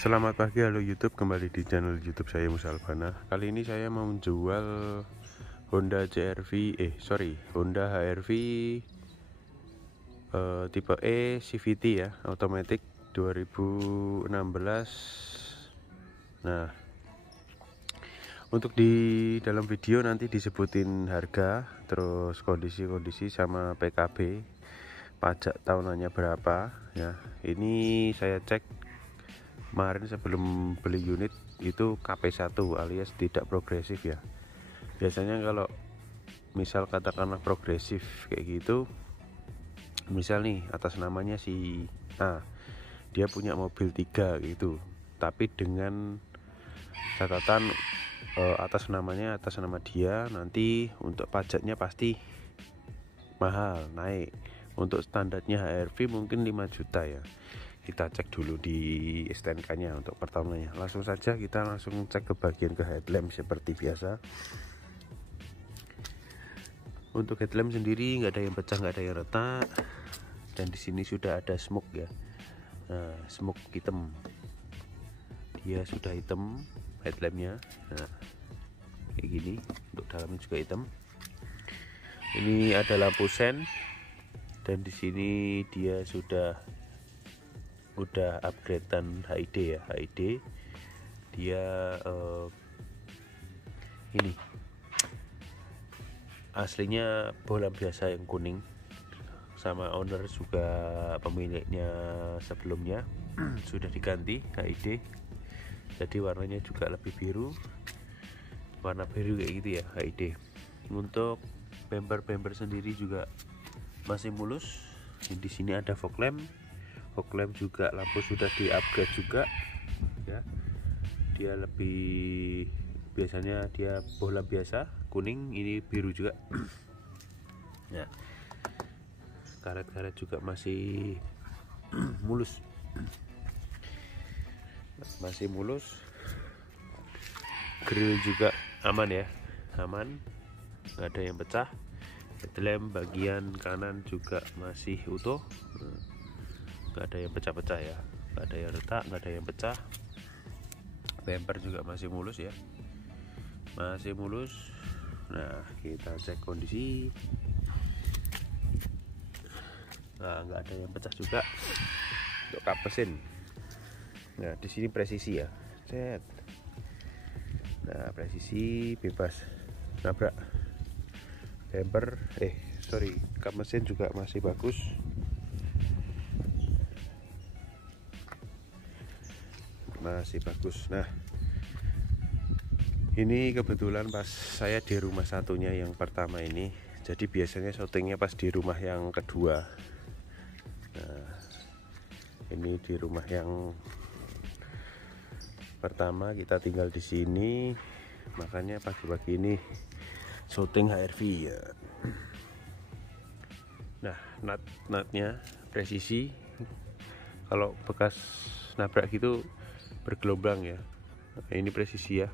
Selamat pagi, halo YouTube, kembali di channel YouTube saya Musa Albana. Kali ini saya mau menjual Honda Honda HR-V tipe E CVT ya, automatic 2016. Nah, untuk di dalam video nanti disebutin harga, terus kondisi-kondisi sama PKB, pajak tahunannya berapa ya. Ini saya cek kemarin sebelum beli unit itu KP1 alias tidak progresif ya. Biasanya kalau misal katakanlah progresif kayak gitu, misal nih atas namanya si A, dia punya mobil 3 gitu, tapi dengan catatan atas nama dia, nanti untuk pajaknya pasti mahal, naik. Untuk standarnya HR-V mungkin 5 juta ya. Kita cek dulu di STNK nya untuk pertamanya. Langsung saja kita langsung cek ke bagian ke headlamp seperti biasa. Untuk headlamp sendiri nggak ada yang pecah, nggak ada yang retak, dan di sini sudah ada smoke ya. Nah, smoke hitam, dia sudah hitam headlampnya. Nah, kayak gini. Untuk dalamnya juga hitam. Ini ada lampu sen, dan di sini dia udah upgradean HID ya. HID dia ini aslinya bola biasa yang kuning, sama owner juga pemiliknya sebelumnya sudah diganti HID, jadi warnanya juga lebih biru, warna biru kayak gitu ya HID. Untuk bumper sendiri juga masih mulus. Di sini ada fog lamp juga, lampu sudah di upgrade juga ya. Dia lebih, biasanya dia bola biasa kuning, ini biru juga. Ya, karet-karet juga masih mulus, grill juga aman ya, aman, nggak ada yang pecah. Headlamp bagian kanan juga masih utuh, nggak ada yang pecah-pecah ya, nggak ada yang retak, nggak ada yang pecah. Bumper juga masih mulus ya, masih mulus. Nah, kita cek kondisi. Nah, nggak ada yang pecah juga. Untuk kap mesin, nah di sini presisi ya, set. Nah, presisi bebas nabrak. Bumper kap mesin juga masih bagus. Nah, ini kebetulan pas saya di rumah satunya yang pertama ini, jadi biasanya syutingnya pas di rumah yang kedua. Nah, ini di rumah yang pertama kita tinggal di sini, makanya pagi-pagi ini syuting HR-V ya. Nah, nutnya presisi, kalau bekas nabrak gitu bergelombang ya. Nah, ini presisi ya.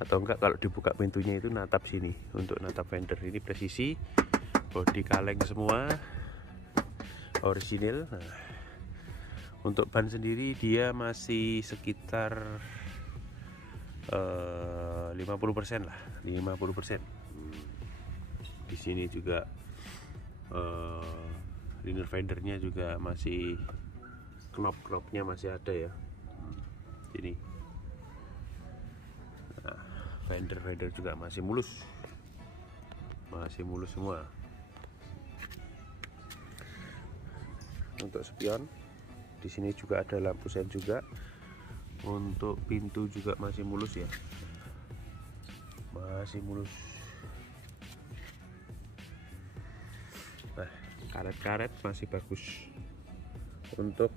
Atau enggak kalau dibuka pintunya itu natap sini, untuk natap fender. Ini presisi, bodi kaleng semua orisinil. Nah, untuk ban sendiri dia masih sekitar 50% lah, 50%. Di sini juga liner fendernya juga masih, knop-knopnya masih ada ya. Ini nah, fender juga masih mulus semua. Untuk spion di sini juga ada lampu sen juga. Untuk pintu juga masih mulus ya, masih mulus. Nah, karet-karet masih bagus. Untuk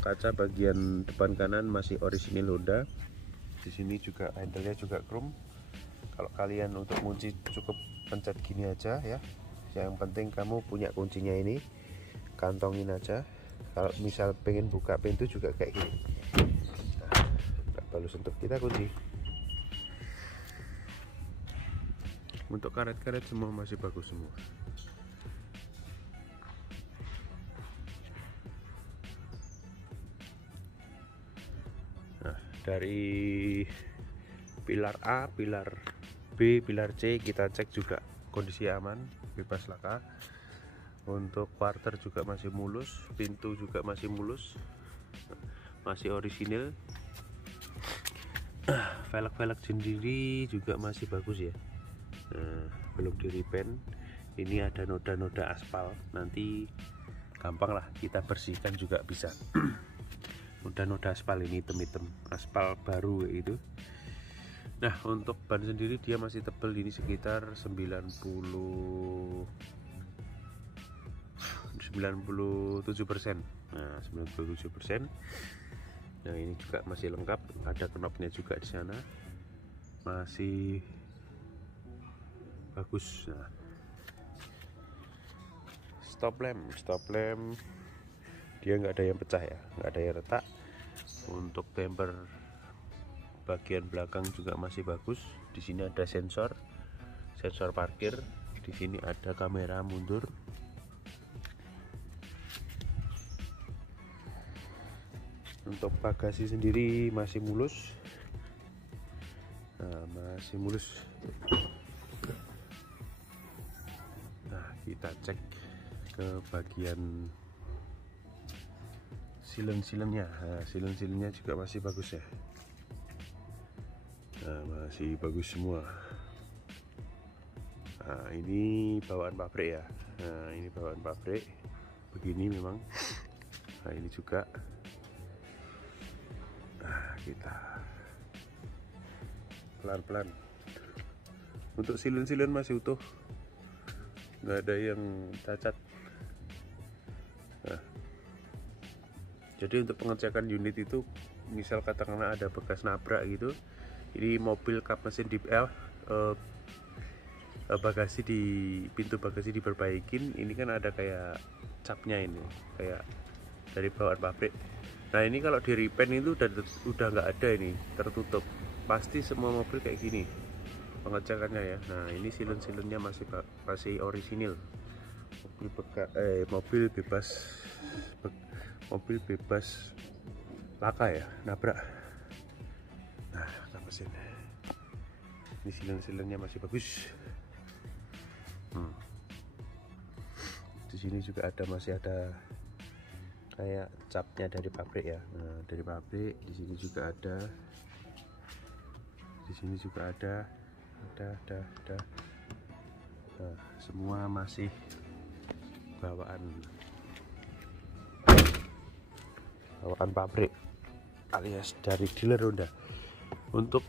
kaca bagian depan kanan masih orisinil Honda. Di sini juga handle-nya juga chrome. Kalau kalian untuk kunci cukup pencet gini aja ya. Yang penting kamu punya kuncinya, ini kantongin aja. Kalau misal pengen buka pintu juga kayak gini. Nah, nggak perlu sentuh, kita kunci. Untuk karet-karet semua masih bagus semua. dari pilar A, pilar B, pilar C kita cek juga kondisi aman, bebas laka. Untuk quarter juga masih mulus, pintu juga masih mulus, masih orisinil. Velg-velg sendiri juga masih bagus ya, belum di repaint. Ini ada noda-noda aspal, nanti gampang lah kita bersihkan juga bisa. Noda-noda aspal ini hitam-hitam, aspal baru itu. Nah, untuk ban sendiri dia masih tebal, ini sekitar 97%. Nah, 97%. Nah, ini juga masih lengkap, ada knopnya juga di sana, masih bagus. Nah, stop lamp dia nggak ada yang pecah ya, nggak ada yang retak. Untuk bumper bagian belakang juga masih bagus. Di sini ada sensor parkir, di sini ada kamera mundur. Untuk bagasi sendiri masih mulus. Nah, masih mulus. Nah, kita cek ke bagian silen-silennya. Nah, silen-silennya juga masih bagus ya. Nah, masih bagus semua. Nah, ini bawaan pabrik ya. Nah, ini bawaan pabrik begini memang. Nah, ini juga. Nah, kita pelan-pelan. Untuk silen-silen masih utuh, nggak ada yang cacat. Nah, jadi untuk pengecekan unit itu, misal katakanlah ada bekas nabrak gitu, ini mobil kap mesin di bagasi, di pintu bagasi diperbaikin, ini kan ada kayak capnya ini, kayak dari bawaan pabrik. Nah, ini kalau di repaint itu udah nggak ada, ini tertutup. Pasti semua mobil kayak gini pengecekannya ya. Nah, ini silen-silennya masih orisinil. Mobil bebas laka ya, nabrak. Nah, kap mesin. Ini silen-silennya masih bagus. Di sini juga masih ada kayak capnya dari pabrik ya. Nah, dari pabrik di sini juga ada, di sini juga ada. Nah, semua masih bawaan pabrik alias dari dealer Honda. Untuk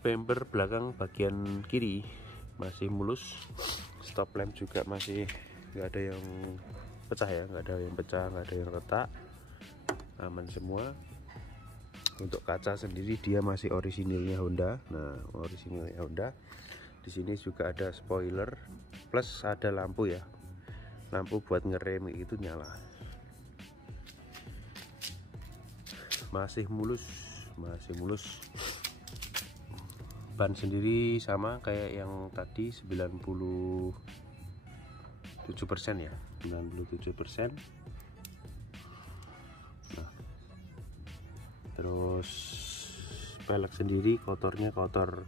bumper belakang bagian kiri masih mulus, stop lamp juga masih nggak ada yang pecah ya, nggak ada yang retak, aman semua. Untuk kaca sendiri dia masih orisinilnya Honda. Nah, orisinilnya Honda. Di sini juga ada spoiler plus ada lampu ya, lampu buat ngerem itu nyala. Masih mulus. Ban sendiri sama kayak yang tadi, 97% ya, 97%. Nah, terus pelek sendiri kotornya kotor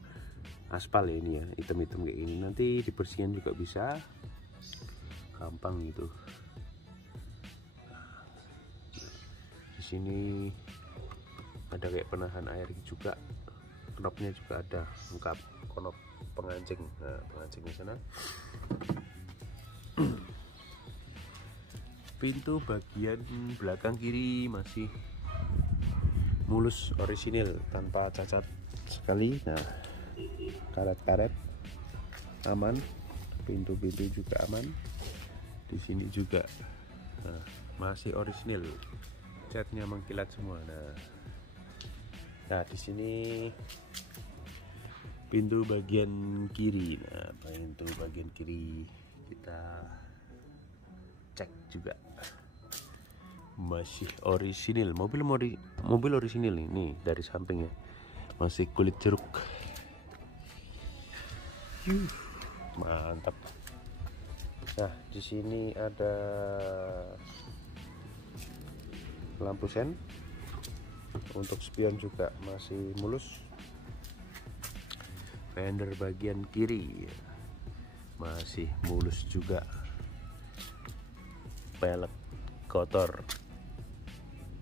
aspal ya, ini ya, hitam-hitam kayak gini. Nanti dibersihkan juga bisa, gampang gitu. Di sini ada kayak penahan air juga, knopnya juga ada lengkap, knop pengancing. Nah, pengancing di sana. Pintu bagian belakang kiri masih mulus, orisinil, tanpa cacat sekali. Nah, karet-karet aman, pintu-pintu juga aman. Di sini juga masih orisinil, catnya mengkilat semua. Nah, di sini pintu bagian kiri. Nah, pintu bagian kiri kita cek juga masih orisinil, mobil orisinil ini. Dari samping ya masih kulit jeruk, mantap. Nah, di sini ada lampu sen, Untuk spion juga masih mulus. Fender bagian kiri masih mulus juga. Pelek kotor,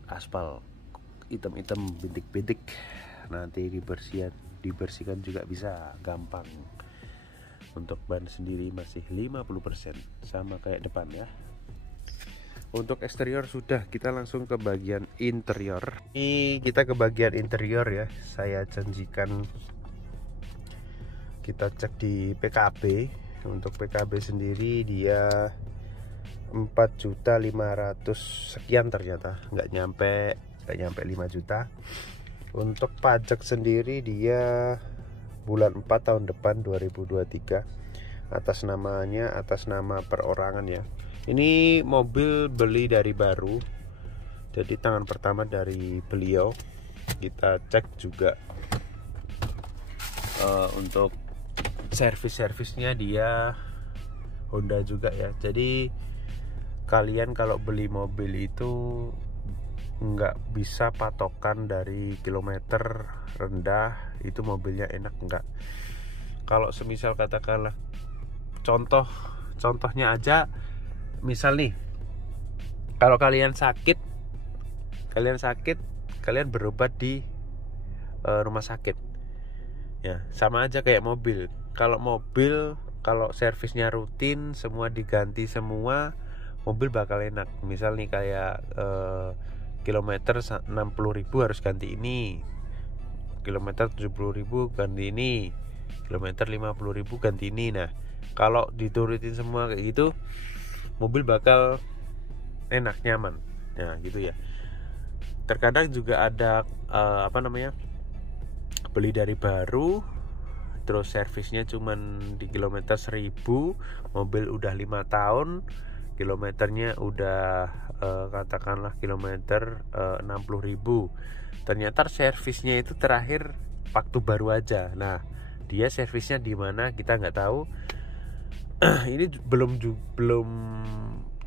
aspal hitam-hitam bintik-bintik, nanti dibersihkan juga bisa gampang. Untuk ban sendiri masih 50%, sama kayak depan ya. Untuk eksterior sudah, kita langsung ke bagian interior. Ini kita ke bagian interior ya. Saya janjikan kita cek di PKB. Untuk PKB sendiri dia 4.500.000 sekian, ternyata nggak nyampe 5 juta. Untuk pajak sendiri dia bulan 4 tahun depan 2023, atas nama perorangan ya. Ini mobil beli dari baru, jadi tangan pertama dari beliau. Kita cek juga untuk servisnya dia Honda juga ya. Jadi kalian kalau beli mobil itu nggak bisa patokan dari kilometer rendah itu mobilnya enak, enggak. Kalau semisal katakanlah contohnya aja, misal nih, kalau kalian sakit kalian berobat di rumah sakit ya, sama aja kayak mobil. Kalau servisnya rutin, semua diganti semua, mobil bakal enak. Misal nih kayak kilometer 60.000 harus ganti ini, kilometer 70.000 ganti ini, kilometer 50.000 ganti ini. Nah, kalau diturutin semua kayak gitu, mobil bakal enak, nyaman. Nah, gitu ya. Terkadang juga ada beli dari baru, terus servisnya cuman di kilometer 1000, mobil udah 5 tahun, kilometernya udah katakanlah kilometer 60.000. Ternyata servisnya itu terakhir waktu baru aja. Nah, dia servisnya di mana kita nggak tahu. Ini belum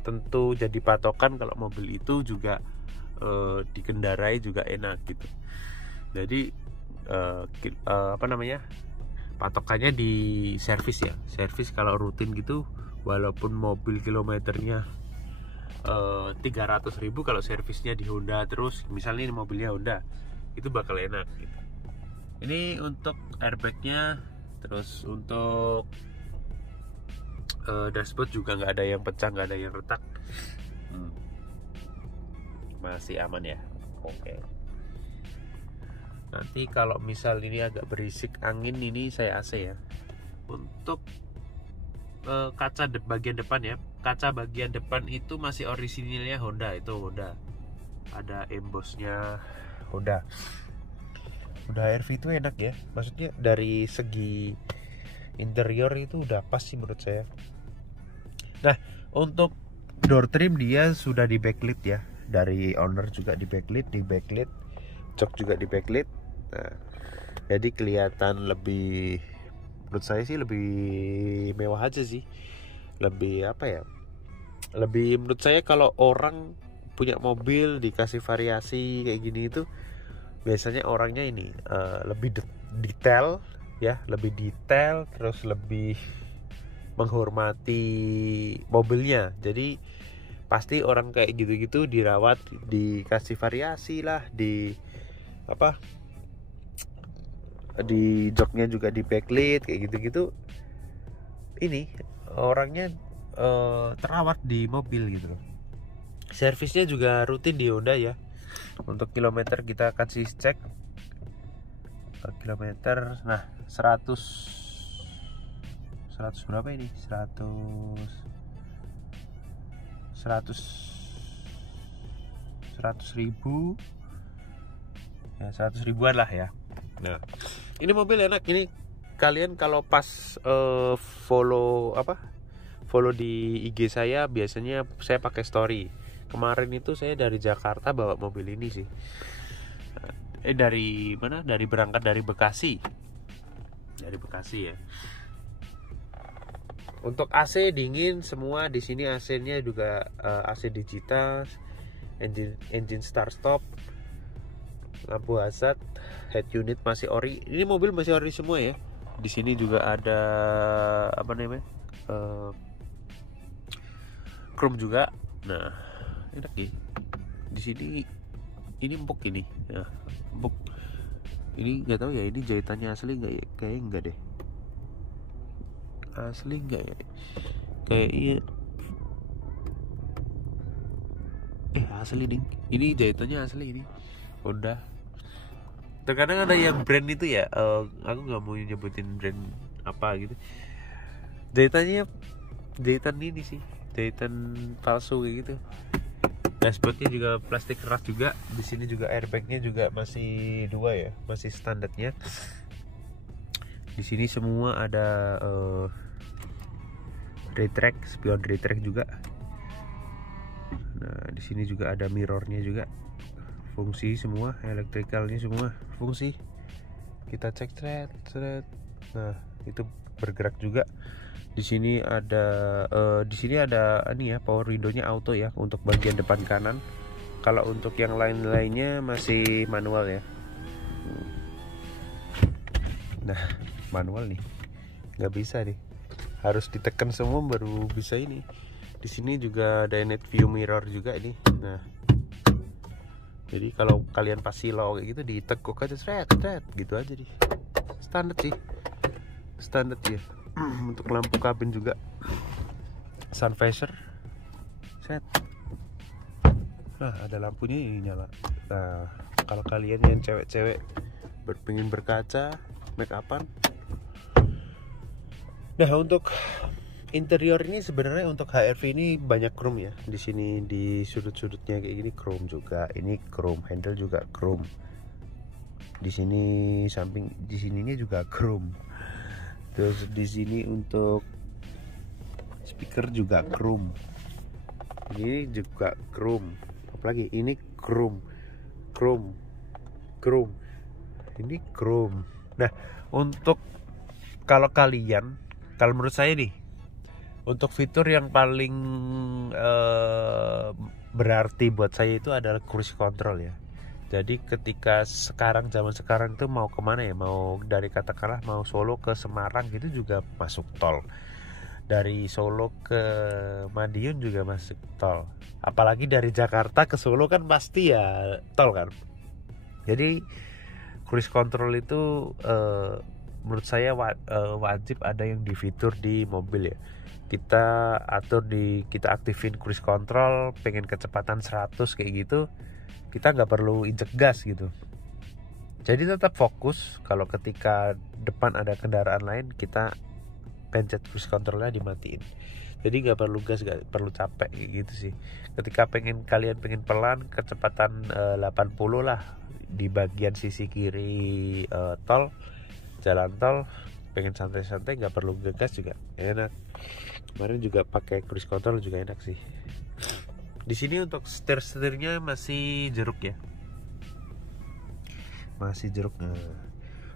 tentu jadi patokan kalau mobil itu juga dikendarai juga enak gitu. Jadi patokannya di servis ya. Servis kalau rutin gitu, walaupun mobil kilometernya 300.000, kalau servisnya di Honda terus, misalnya ini mobilnya Honda, itu bakal enak gitu. Ini untuk airbagnya, terus untuk dashboard juga nggak ada yang pecah, nggak ada yang retak, masih aman ya. Oke. Nanti kalau misal ini agak berisik angin, ini saya AC ya. Untuk kaca bagian depan ya, kaca bagian depan itu masih orisinilnya Honda, itu Honda, ada embossnya Honda. Udah HRV itu enak ya, maksudnya dari segi interior itu udah pas sih menurut saya. Nah, untuk door trim dia sudah di backlit ya, dari owner juga di backlit, jok juga di backlit. Nah, jadi kelihatan lebih, menurut saya sih lebih mewah aja sih, lebih lebih menurut saya kalau orang punya mobil dikasih variasi kayak gini itu biasanya orangnya ini lebih detail ya, lebih detail, terus lebih menghormati mobilnya. Jadi pasti orang kayak gitu-gitu dirawat, dikasih variasi lah, di joknya juga di backlit kayak gitu-gitu. Ini orangnya terawat di mobil gitu loh. Servisnya juga rutin di Honda ya. Untuk kilometer kita kasih cek kilometer, nah 100 berapa ini, 100.000 ya, 100 ribuan lah ya. Nah, ini mobil enak. Ini kalian kalau pas follow di IG saya, biasanya saya pakai story. Kemarin itu saya dari Jakarta bawa mobil ini sih. Dari mana? Berangkat dari Bekasi. Dari Bekasi ya. Untuk AC dingin semua di sini, AC-nya juga AC digital, engine start stop. lampu hazard, head unit masih ori. Ini mobil masih ori semua ya. Di sini juga ada apa namanya, chrome juga. Nah, enak nih. Di sini ini empuk ini, ya, empuk. Ini nggak tahu ya, ini jahitannya asli nggak ya? Kayaknya enggak deh. Asli nggak ya? Kayaknya asli ding. Ini jahitannya asli ini. Udah. Terkadang ada yang brand itu ya, aku nggak mau nyebutin brand apa gitu. Jahitannya jahitan ini sih, jahitan palsu kayak gitu. Dashboardnya juga plastik keras juga. Di sini juga airbagnya juga masih 2 ya, masih standarnya. Di sini semua ada retract, spion retract juga. Nah, di sini juga ada mirrornya juga. Fungsi semua, elektrikalnya semua fungsi. Kita cek thread. Nah, itu bergerak juga. Di sini ada ini ya, power window-nya auto ya untuk bagian depan kanan. Kalau untuk yang lain-lainnya masih manual ya. Nah, manual nih nggak bisa nih, harus ditekan semua baru bisa ini. Di sini juga ada night view mirror juga ini. Nah, jadi kalau kalian pas silau kayak gitu ditekuk aja thread gitu aja nih. Standar ya. Untuk lampu kabin juga sun visor set. Nah, ada lampunya ini nyala. Nah, kalau kalian yang cewek-cewek pengen berkaca, make upan. Nah, untuk interior ini sebenarnya untuk HR-V ini banyak chrome ya. Di sini di sudut-sudutnya kayak gini chrome juga. Ini chrome, handle juga chrome. Di sini samping di sininya juga chrome. Terus di sini untuk speaker juga chrome. Ini juga chrome. Apalagi ini chrome. Ini chrome. Nah, untuk kalau menurut saya nih, untuk fitur yang paling berarti buat saya itu adalah cruise control ya. Jadi ketika zaman sekarang itu mau kemana ya, mau dari katakanlah mau Solo ke Semarang gitu juga masuk tol, dari Solo ke Madiun juga masuk tol, apalagi dari Jakarta ke Solo kan pasti ya tol kan. Jadi cruise control itu menurut saya wajib ada yang di fitur di mobil ya. Kita aktifin cruise control, pengen kecepatan 100 kayak gitu, kita nggak perlu injek gas gitu. Jadi tetap fokus. Kalau ketika depan ada kendaraan lain, kita pencet cruise controlnya dimatiin. Jadi nggak perlu gas, nggak perlu capek gitu sih. Ketika kalian pengen pelan, kecepatan 80 lah di bagian sisi kiri jalan tol, pengen santai-santai nggak perlu ngegas juga enak. Kemarin juga pakai cruise control juga enak sih. Di sini untuk setirnya masih jeruk ya, masih jeruk. Nah,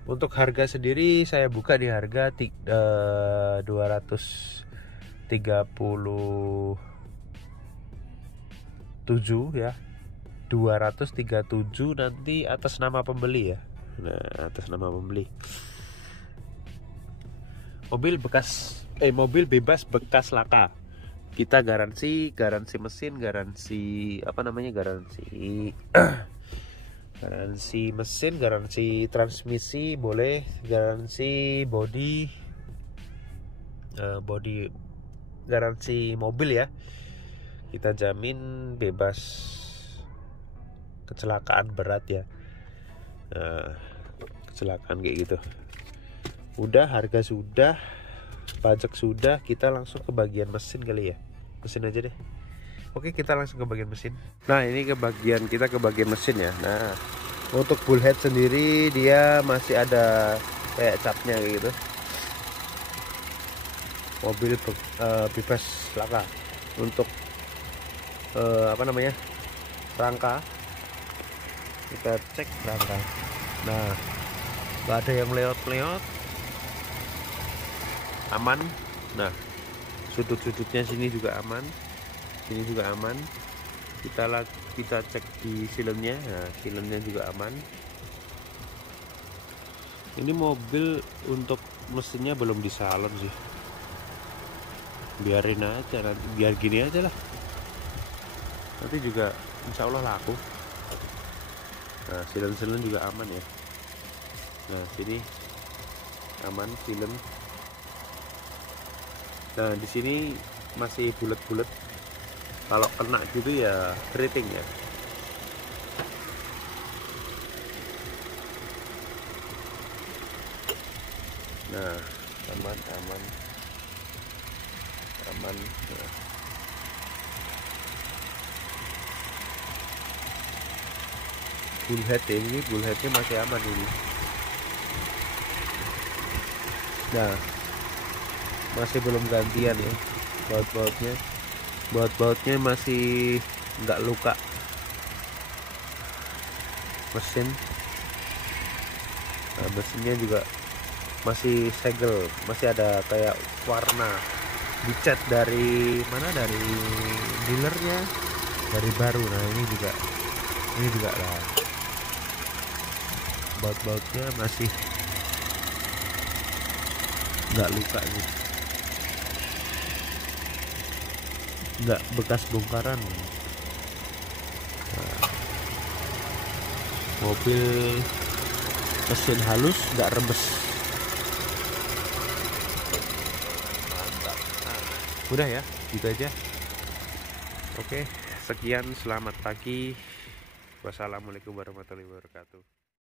untuk harga sendiri saya buka di harga 237 ya, 237 nanti atas nama pembeli ya. Nah, atas nama pembeli. Mobil bebas bekas laka. Kita garansi mesin, garansi mesin, garansi transmisi boleh, garansi body, garansi mobil ya. Kita jamin bebas kecelakaan berat ya. Kecelakaan kayak gitu. Udah, harga sudah, pajak sudah, kita langsung ke bagian mesin kali ya. Mesin aja deh. Oke, kita langsung ke bagian mesin. Nah, ini ke bagian mesin ya. Nah, untuk bullhead sendiri dia masih ada kayak capnya gitu. Mobil bebas laka. Untuk rangka, kita cek rangka. Nah, nggak ada yang meleot-meleot, aman. Nah, sudut-sudutnya sini juga aman, sini juga aman. Kita cek di silennya. Nah, silennya juga aman. Ini mobil untuk mesinnya belum disalon sih, biarin aja, nanti biar gini aja lah, nanti juga insya Allah laku. Nah, silen juga aman ya. Nah, sini aman silen. Nah, di sini masih bulat-bulat, kalau kena gitu ya keriting ya. Nah, aman. Nah. Bullhead ya, ini bullheadnya masih aman ini. Nah, masih belum gantian ya baut-bautnya masih nggak luka. Mesinnya juga masih segel, masih ada kayak warna dicat dari mana, dari dealernya, dari baru. Nah, ini juga lah, baut-bautnya masih nggak luka nih, nggak bekas bongkaran. Nah, mobil mesin halus, nggak rembes. Mantap. Nah, udah ya, gitu aja. Oke, sekian, selamat pagi. Wassalamualaikum warahmatullahi wabarakatuh.